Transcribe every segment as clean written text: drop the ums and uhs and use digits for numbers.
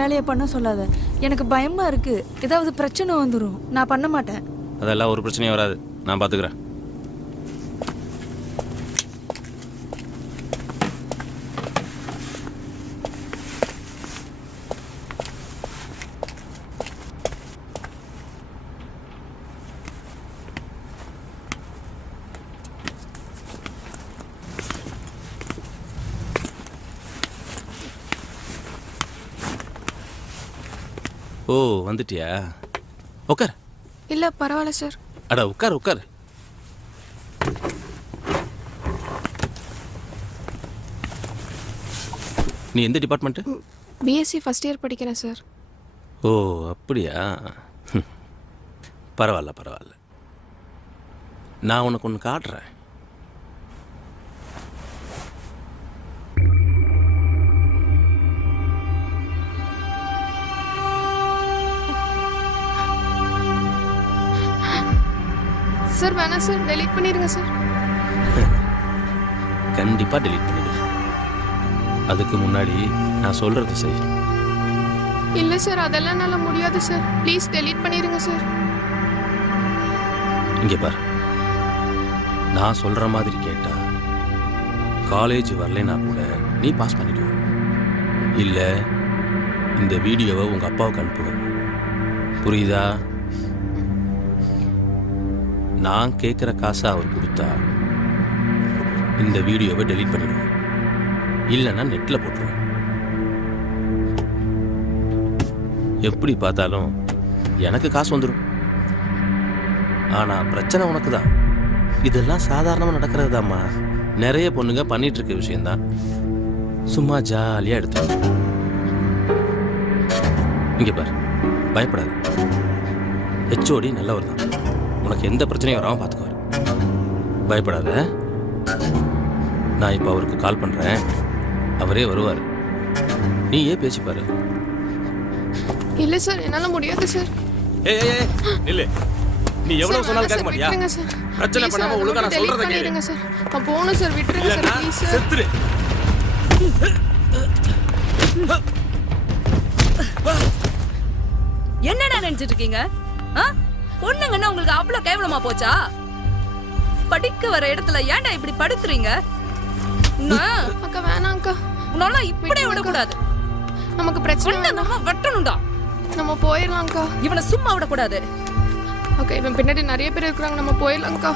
வேலையை பண்ண சொல்லாத. எனக்கு பயமா இருக்கு. ஏதாவது பிரச்சனை வந்துடும். நான் பண்ண மாட்டேன். அதெல்லாம் ஒரு பிரச்சனையும் வராது. நான் பார்த்துக்கிறேன். ஓ, வந்துட்டியா? உட்கார். இல்லை பரவாயில்ல சார். அட உட்கார் உட்கார். நீ எந்த டிபார்ட்மெண்ட்டு? பிஎஸ்சி ஃபர்ஸ்ட் இயர் படிக்கிறேன் சார். ஓ அப்படியா? பரவாயில்ல பரவாயில்ல. நான் உனக்கு ஒன்று காட்டுறேன். சார் வேணாம் சார், டெலீட் பண்ணிடுங்க சார். கண்டிப்பாக டெலீட் பண்ணிடு. அதுக்கு முன்னாடி நான் சொல்கிறது செய். இல்லை சார், அதெல்லாம் என்னால் முடியாது சார். ப்ளீஸ் டெலீட் பண்ணிடுங்க சார். இங்கே பார், நான் சொல்கிற மாதிரி கேட்டா காலேஜ் வரலைன்னா கூட நீ பாஸ் பண்ணிடுவ. இல்லை இந்த வீடியோவை உங்கள் அப்பாவுக்கு அனுப்புவேன். புரியுதா? நான் கேட்குற காசை அவர் கொடுத்தா இந்த வீடியோவை டெலீட் பண்ணிடுவேன். இல்லைன்னா நெட்டில் போட்டுருவேன். எப்படி பார்த்தாலும் எனக்கு காசு வந்துடும். ஆனால் பிரச்சனை உனக்கு தான். இதெல்லாம் சாதாரணமாக நடக்கிறது தாம்மா. நிறைய பொண்ணுங்க பண்ணிட்டு இருக்க விஷயந்தான். சும்மா ஜாலியாக எடுத்து இங்கே பார், பயப்படாது. ஹெச்ஓடி நல்லவர் தான். உனக்கு எந்த பிரச்சனையும் வராமல் பார்த்துக்குவார். பயப்படாத. நான் இப்போ அவருக்கு கால் பண்ணுறேன். அவரே வருவார். நீ ஏன் பேசிப்பாரு. இல்லை சார், என்னால் முடியாது சார். ஏய் இல்லை, நீ எவ்வளவு சொன்னாலும் கேட்க மாட்டியா? பிரச்சனை பண்ணாம ஒழுங்கா நான் சொல்றத கேளுங்க சார். நான் போணும் சார், விட்டுருங்க சார் ப்ளீஸ் சார். செத்துரு. என்னடா நினைச்சிட்டு இருக்கீங்க? பொண்ணுங்கன்னா உங்களுக்கு அவ்வளவு கேவலமா போச்சா? படிக்க வர இடத்துல ஏன்டா இப்படி படுத்துறீங்க? அக்கா வேணாம் அக்கா. உன்னால இப்படியே விடக்கூடாது. நமக்கு பிரச்சனை நம்ம வெட்டணும்டா. நம்ம போயிடலாம் அக்கா. இவனை சும்மா விடக்கூடாது. ஓகே, இவன் பின்னாடி நிறைய பேர் இருக்கிறாங்க. நம்ம போயிடலாம் அக்கா.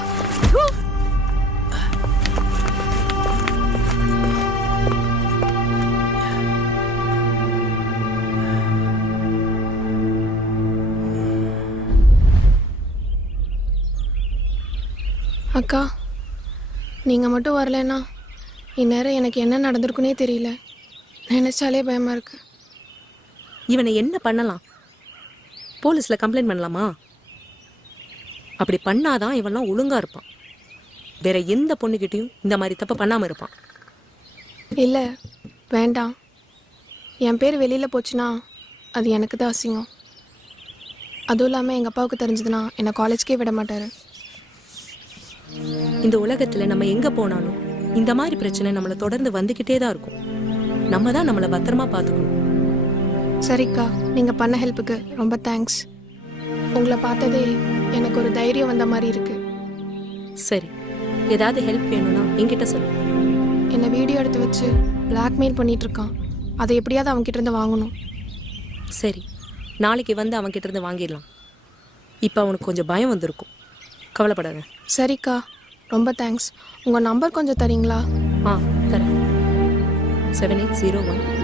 அக்கா, நீங்கள் மட்டும் வரலன்னா இந்நேரம் எனக்கு என்ன நடந்திருக்குன்னே தெரியல. நினைச்சாலே பயமாக இருக்கு. இவனை என்ன பண்ணலாம்? போலீஸில் கம்ப்ளைண்ட் பண்ணலாமா? அப்படி பண்ணாதான் இவன்லாம் ஒழுங்காக இருப்பான். வேற எந்த பொண்ணுக்கிட்டையும் இந்த மாதிரி தப்பை பண்ணாமல் இருப்பான். இல்லை வேண்டாம். என் பேர் வெளியில் போச்சுன்னா அது எனக்கு தான் அசிங்கம். அதுவும் இல்லாமல் எங்கள் அப்பாவுக்கு தெரிஞ்சதுன்னா என்னை காலேஜ்க்கே விட மாட்டார். இந்த உலகத்தில் நம்ம எங்கே போனாலும் இந்த மாதிரி பிரச்சனை நம்மளை தொடர்ந்து வந்துக்கிட்டே தான் இருக்கும். நம்ம தான் நம்மளை பத்திரமா பார்த்துக்கணும். சரிக்கா, நீங்கள் பண்ண ஹெல்ப்புக்கு ரொம்ப தேங்க்ஸ். உங்களை பார்த்ததே எனக்கு ஒரு தைரியம் வந்த மாதிரி இருக்கு. சரி, ஏதாவது ஹெல்ப் வேணும்னா என்கிட்ட சொல்லு. என்னை வீடியோ எடுத்து வச்சு பிளாக்மெயில் பண்ணிகிட்ருக்கான். அதை எப்படியாவது அவன்கிட்ட இருந்து வாங்கணும். சரி, நாளைக்கு வந்து அவன்கிட்ட இருந்து வாங்கிடலாம். இப்போ அவனுக்கு கொஞ்சம் பயம் வந்திருக்கும். கவலைப்படாத. சரிக்கா, ரொம்ப தேங்க்ஸ். உங்கள் நம்பர் கொஞ்சம் தரீங்களா? தரேன். 7801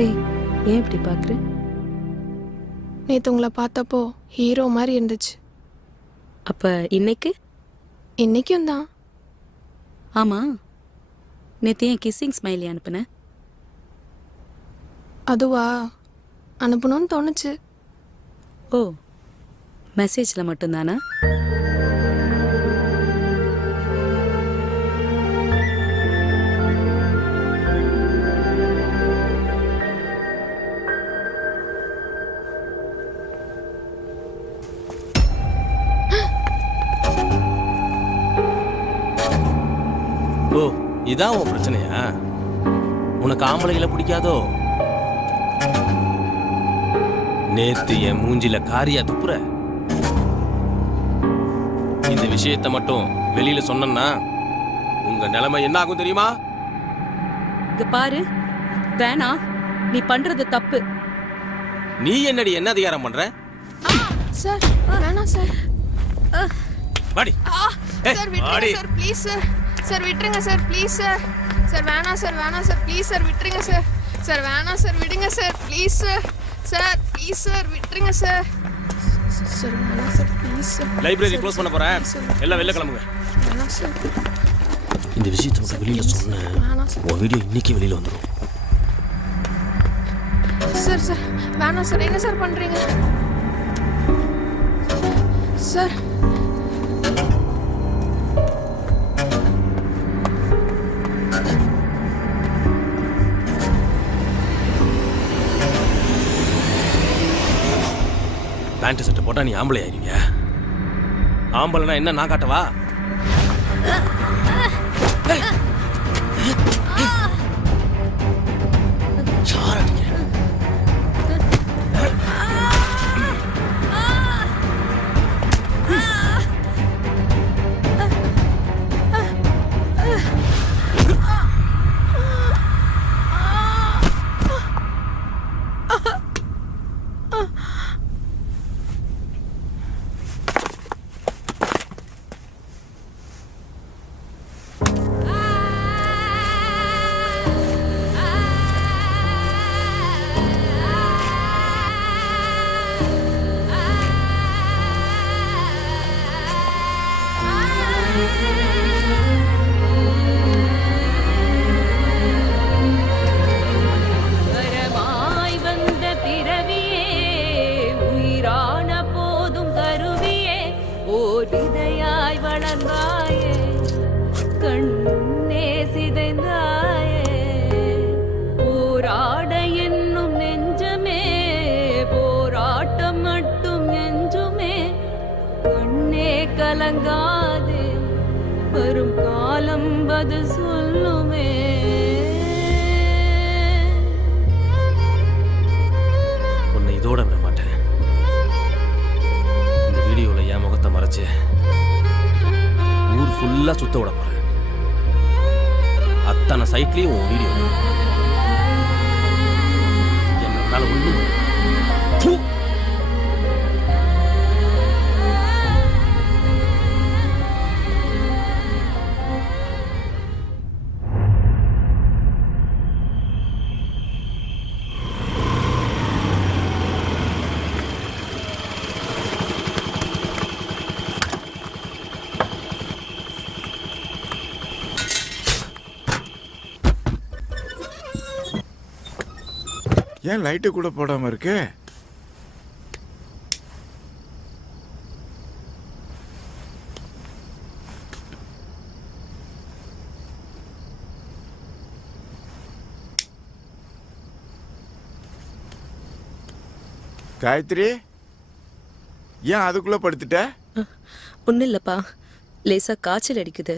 ஏய் ஏன் இப்படி பார்க்குற? நேற்று உங்களை பார்த்தப்போ ஹீரோ மாதிரி இருந்துச்சு. அப்போ இன்னைக்கு? இன்னைக்கும் தான். ஆமா, நேற்று ஏன் கிஸ்ஸிங் ஸ்மைலி அனுப்புனேன்? அதுவா, அனுப்பணும்னு தோணுச்சு. ஓ, மெசேஜில் மட்டும்தானா? ஓ, இதான் உன் பிரச்சனையா? உனக்கு ஆம்பளைகளை பிடிக்காதோ? நேத்து என் மூஞ்சில காரியா துப்புற. இந்த விஷயத்தை மட்டும் வெளியில சொன்னா உங்க நிலைமை என்ன ஆகும் தெரியுமா? இங்க பாரு, வேணாம், நீ பண்றது தப்பு. நீ என்னடி என்ன அதிகாரம் பண்ற? சார் வேணாம் சார். வாடி. சார் விட்டுருங்க சார், ப்ளீஸ் சார். சார் விட்டுருங்க சார், ப்ளீஸ் சார். சார் வேணாம் சார், வேணாம் சார், ப்ளீஸ் சார் விட்டுருங்க சார். சார் வேணாம் சார், விடுங்க sir, please sir. Sir please sir விட்டுருங்க சார். சார் வேணாம் sir, please sir. Library close பண்ண போறேன், எல்லாம் வெளில கிளம்புங்க. வேணாம் சார். இந்த விஷயத்தை மட்டும் வெளியில சொன்னேன், வேணாம் சார். உன் வீடியோ இன்னைக்கு வெளியில வந்துடும். சார் சார் வேணாம் சார், என்ன சார் பண்றீங்க சார்? பேண்ட் சட்டை போட்டா நீ ஆம்பளை ஆயிருவியா? ஆம்பளைனா என்ன நான் காட்டவா? யார் அடிக்க? வரமாய் வந்த பிறவியே, உயிரான போதும் கருவியே, ஓர் விதையாய் வளர்ந்தாயே, கண்ணே சிதைந்தாயே. போராட என்னும் நெஞ்சமே, போராட்டம் மட்டும் நெஞ்சுமே, கண்ணே கலங்காதே, வரும் காலம் பதில் சொல்லுமே. உன்னை இதோட விட மாட்டேன். இந்த வீடியோல என் முகத்தை மறைச்சு ஊர் ஃபுல்லா சுத்த விட போறேன். அத்தனை சைட்லயும் உன் வீடியோ என்னால ஒண்ணும் தூ. ஏன் லைட்டு கூட போடாம இருக்கு? காயத்ரி, ஏன் அதுக்குள்ள படுத்துட்ட? ஒன்றும் இல்லைப்பா, லேசாக காய்ச்சல் அடிக்குது,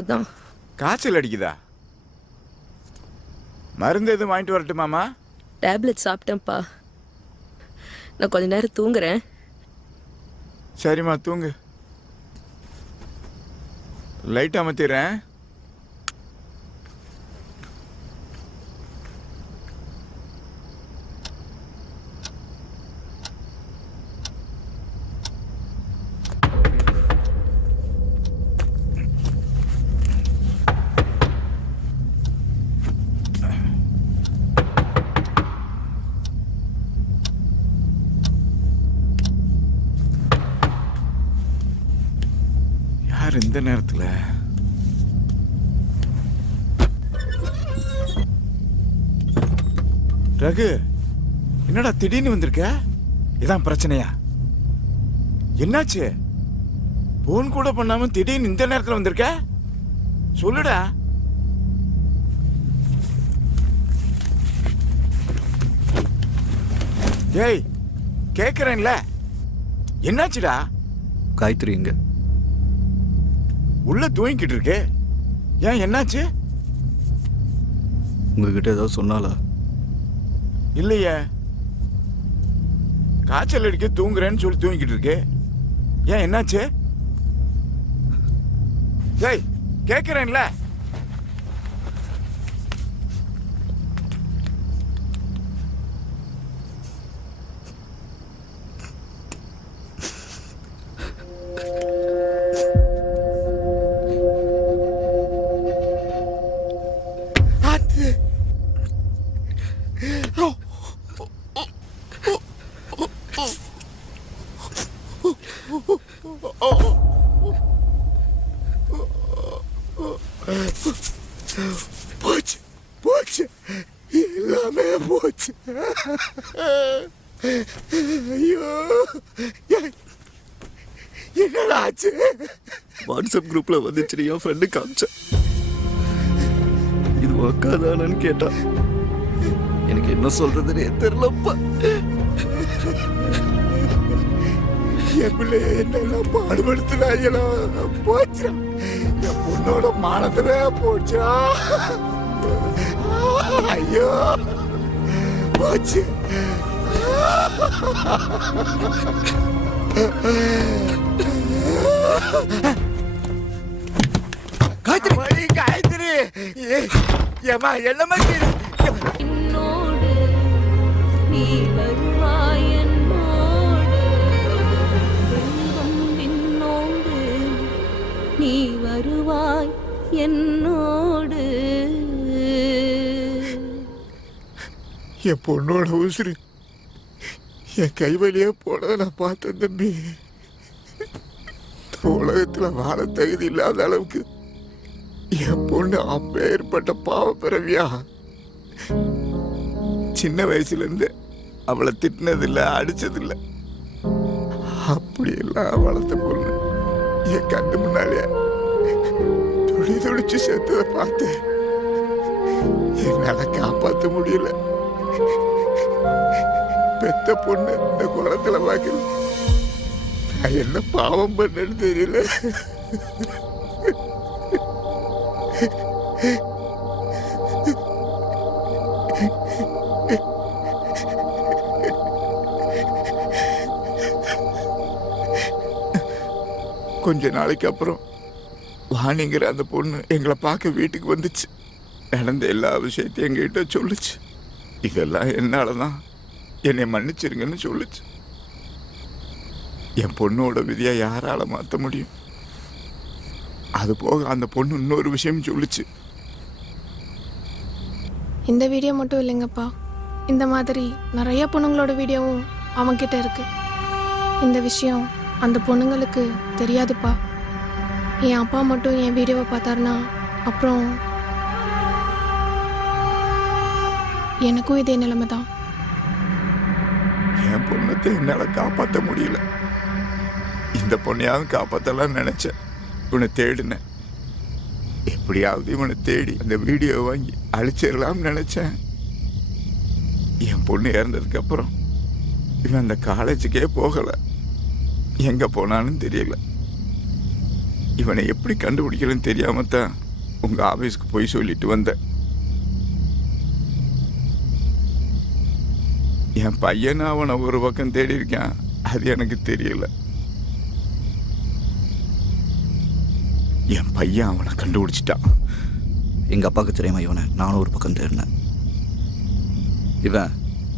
அதான். காய்ச்சல் அடிக்குதா? மருந்து எதுவும் வாங்கிட்டு வரட்டுமாமா? டேப்லெட் சாப்பிட்டேன்ப்பா. நான் கொஞ்ச நேரம் தூங்குறேன். சரிம்மா, தூங்கு. லைட் அமர்த்திடுறேன். இந்த நேரத்தில் ரகு, என்னடா திடீர்னு வந்திருக்க? இதான் பிரச்சனையா? என்னாச்சு? போன் கூட பண்ணாம திடீர்னு இந்த நேரத்தில் வந்திருக்க? சொல்லுடா. ஏய், கேக்குறேன்ல, என்னாச்சுடா? காயத்ரி எங்க? உள்ள தூங்கிக்கிட்டு இருக்கு. ஏன், என்னாச்சு? உங்ககிட்ட ஏதாவது சொன்னாலா? இல்லையே, காய்ச்சல் அடிக்க தூங்குறேன்னு சொல்லி தூங்கிக்கிட்டு இருக்கு. ஏன், என்னாச்சு? ஏய், கேக்குறேன்ல. போச்சு போச்சு, எல்லாமே போச்சு. ஐயோ, என்னடா ஆச்சு? வாட்ஸ்அப் குரூப்ல வந்துச்சு, என் ஃப்ரெண்டு காமிச்சேன். இது உக்காதானு கேட்டான். எனக்கு என்ன சொல்றதுன்னு தெரியலப்பா. என் பிள்ளைய என்னெல்லாம் பாடுபடுத்தினாங்களோ, போச்சு. என் பொண்ணோட மானத்திலே போச்சா? ஐயோ, போச்சு. காயத்ரி, காயத்ரி, ஏமா என்னமா? என்னோடு நீ வருவாய் என்னோடு தெய்வம் விண்ணோடு நீ வருவாய் என்னோடு. என் பொண்ணோட உசுறு என் கை வழியே போனதை நான் பார்த்தேன் தம்பி. உலகத்துல வாழ தகுதி இல்லாத அளவுக்கு என் பொண்ணு அப்பேற்பட்ட பாவ பிறவியா. சின்ன வயசுல இருந்து அவளை திட்டினதில்லை, அடிச்சதில்லை. அப்படியெல்லாம் வளர்த்த பொண்ணு என் கண்ணு முன்னாலே துடி துடிச்சு செத்ததை பார்த்து என்னால காப்பாற்ற முடியல. பெத்த பொண்ணு இந்த குளத்துல பார்க்கல. நான் என்ன பாவம் பண்ணேன்னு தெரியல. கொஞ்ச நாளைக்கு அப்புறம் வாணிங்கிற அந்த பொண்ணு எங்களை பார்க்க வீட்டுக்கு வந்துச்சு. நடந்த எல்லா விஷயத்தையும் எங்ககிட்ட சொல்லுச்சு. இதெல்லாம் என்னால தான், என்னை மன்னிச்சிருங்கன்னு சொல்லுச்சு. என் பொண்ணோட விதியை யாரால மாற்ற முடியும்? அது போக அந்த பொண்ணு இன்னொரு விஷயம் சொல்லுச்சு. இந்த வீடியோ மட்டும் இல்லைங்கப்பா, இந்த மாதிரி நிறைய பொண்ணுங்களோட வீடியோவும் அவன்கிட்ட இருக்கு. இந்த விஷயம் அந்த பொண்ணுங்களுக்கு தெரியாதுப்பா. என் அப்பா மட்டும் என் வீடியோவை பார்த்தாருன்னா அப்புறம் எனக்கும் இதே நிலைமை தான். என் பொண்ணத்தை என்னால காப்பாற்ற முடியல. இந்த பொண்ணையாவது காப்பாற்றலாம்னு நினைச்சேன். இவனை தேடினேன். எப்படியாவது இவனை தேடி அந்த வீடியோ வாங்கி அழிச்சிடலாம்னு நினைச்சேன். என் பொண்ணு இறந்ததுக்கு அப்புறம் இவன் அந்த காலேஜுக்கே போகலை. எங்க போனான்னு தெரியல. இவனை எப்படி கண்டுபிடிக்கலன்னு தெரியாம தான் உங்க ஆபீஸ்க்கு போய் சொல்லிட்டு வந்தேன். என் பையனை அவனை ஒரு பக்கம் தேடி இருக்கான், அது எனக்கு தெரியல. என் பையன் அவனை கண்டுபிடிச்சிட்டான். எங்கள் அப்பாவுக்கு தெரியாம இவனை நானும் ஒரு பக்கம் தேடினேன். இவன்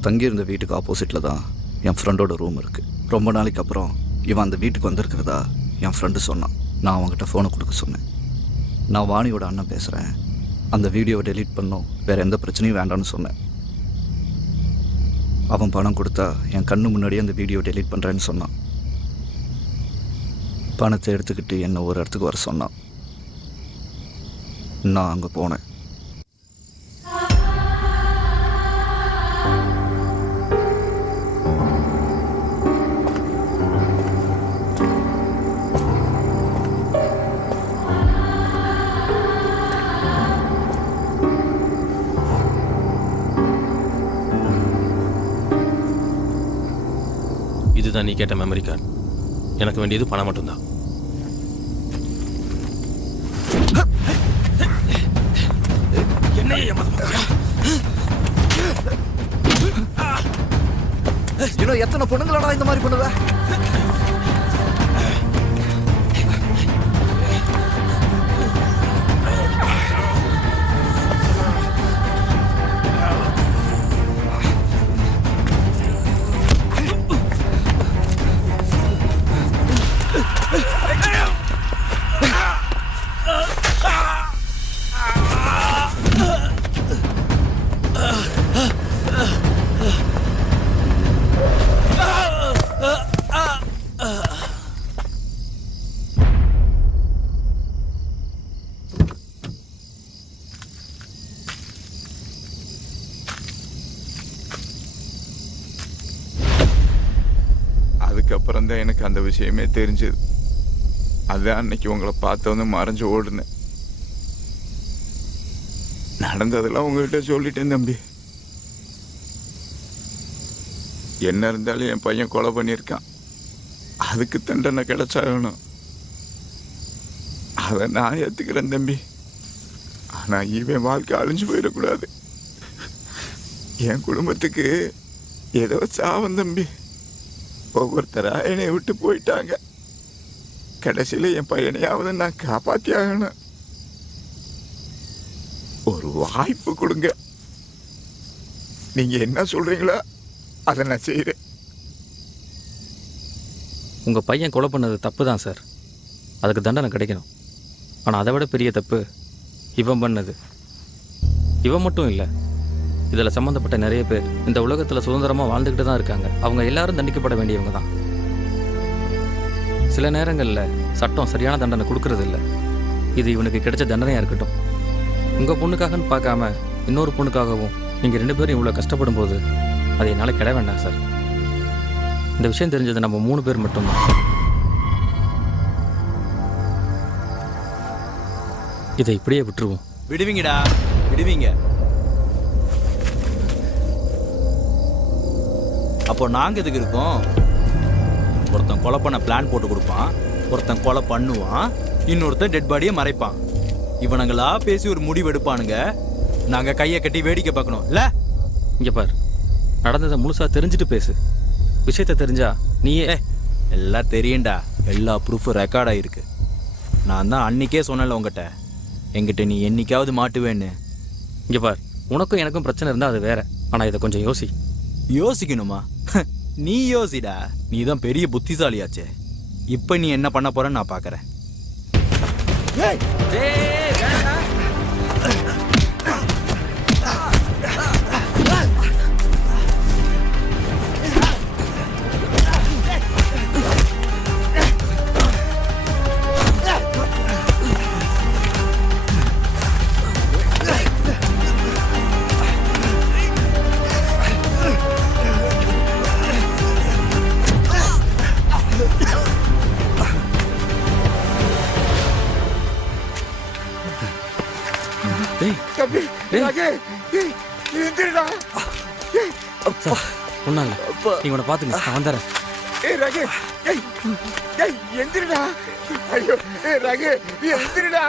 தங்கியிருந்த வீட்டுக்கு ஆப்போசிட்டில் தான் என் ஃப்ரெண்டோட ரூம் இருக்குது. ரொம்ப நாளைக்கு அப்புறம் இவன் அந்த வீட்டுக்கு வந்திருக்கிறதா என் ஃப்ரெண்டு சொன்னான். நான் அவங்ககிட்ட ஃபோனை கொடுக்க சொன்னேன். நான் வாணியோட அண்ணன் பேசுகிறேன், அந்த வீடியோவை டெலீட் பண்ணோம், வேறு எந்த பிரச்சனையும் வேண்டாம்னு சொன்னேன். அவன் பணம் கொடுத்தா என் கண்ணு முன்னாடியே அந்த வீடியோ டெலீட் பண்ணுறேன்னு சொன்னான். பணத்தை எடுத்துக்கிட்டு என்னை ஒரு இடத்துக்கு வர சொன்னான். நான் அங்கே போனேன். இதுதான் நீ கேட்ட மெமரி கார்டு. எனக்கு வேண்டியது பணம் மட்டும்தான். இன்னும் எத்தனை பொண்ணுங்களடா இந்த மாதிரி பண்ணுவ? அதுக்கப்புறம் தான் எனக்கு அந்த விஷயமே தெரிஞ்சது. அதான் அன்னைக்கு உங்களை பார்த்தவொன்னு மறைஞ்சு ஓடுனேன். நடந்ததெல்லாம் உங்ககிட்ட சொல்லிட்டேன் தம்பி. என்ன இருந்தாலும் என் பையன் கொலை பண்ணியிருக்கான். அதுக்கு தண்டனை கிடைச்சாகணும். அதை நான் ஏற்றுக்கிறேன் தம்பி. ஆனால் இவன் வாழ்க்கை அழிஞ்சு போயிடக்கூடாது. என் குடும்பத்துக்கு ஏதோ சாவம் தம்பி. ஒவ்வொருத்தரா என்னை விட்டு போயிட்டாங்க. கடைசியில் என் பையனையாவது நான் காப்பாற்றி ஆகணும். ஒரு வாய்ப்பு கொடுங்க. நீங்க என்ன சொல்றீங்களோ அதை நான் செய்கிறேன். உங்கள் பையன் கொலை பண்ணது தப்பு தான் சார். அதுக்கு தண்டனை கிடைக்கணும். ஆனால் அதை விட பெரிய தப்பு இவன் பண்ணது. இவன் மட்டும் இல்லை, இதில் சம்மந்தப்பட்ட நிறைய பேர் இந்த உலகத்தில் சுதந்திரமாக வாழ்ந்துக்கிட்டு தான் இருக்காங்க. அவங்க எல்லாரும் தண்டிக்கப்பட வேண்டியவங்க தான். சில நேரங்களில் சட்டம் சரியான தண்டனை கொடுக்கறது இல்லை. இது இவனுக்கு கிடைச்ச தண்டனையாக இருக்கட்டும். உங்கள் பொண்ணுக்காகன்னு பார்க்காம இன்னொரு பொண்ணுக்காகவும் நீங்கள் 2 பேரும் இவ்வளோ கஷ்டப்படும் போது அதை என்னால் கிட வேண்டாம் சார். இந்த விஷயம் தெரிஞ்சது நம்ம 3 பேர் மட்டும்தான். இதை இப்படியே விட்டுருவோம். விடுவீங்கடா, விடுவீங்க. அப்போ நாங்கள் எதுக்கு இருக்கோம்? ஒருத்தன் கொலை பண்ண பிளான் போட்டு கொடுப்பான், ஒருத்தன் கொலை பண்ணுவான், இன்னொருத்தன் டெட் பாடியை மறைப்பான். இவனுங்களா பேசி ஒரு முடிவு எடுப்பானுங்க. நாங்கள் கையை கட்டி வேடிக்கை பார்க்கணும் இல்லை? இங்கே பார், நடந்ததை முழுசாக தெரிஞ்சுட்டு பேசு. விஷயத்தை தெரிஞ்சா நீயே எல்லாம் தெரியும்டா. எல்லா ப்ரூஃபும் ரெக்கார்ட் ஆகிருக்கு. நான் தான் அன்றைக்கே சொன்னேன்ல உங்ககிட்ட, என்கிட்ட நீ என்னைக்காவது மாட்டுவேன்னு. இங்கே பார், உனக்கும் எனக்கும் பிரச்சனை இருந்தால் அது வேற. ஆனால் இதை கொஞ்சம் யோசி. யோசிக்கணுமா? நீ யோசிடா, நீ தான் பெரிய புத்திசாலியாச்சே. இப்போ நீ என்ன பண்ண போறன்னு நான் பார்க்குறேன். ஒன்னாங்க நீ உன்னை பார்த்துங்க, நான் வந்துடுறேன். எந்திரிடா. ஐயோ ரகு, எந்திரிடா.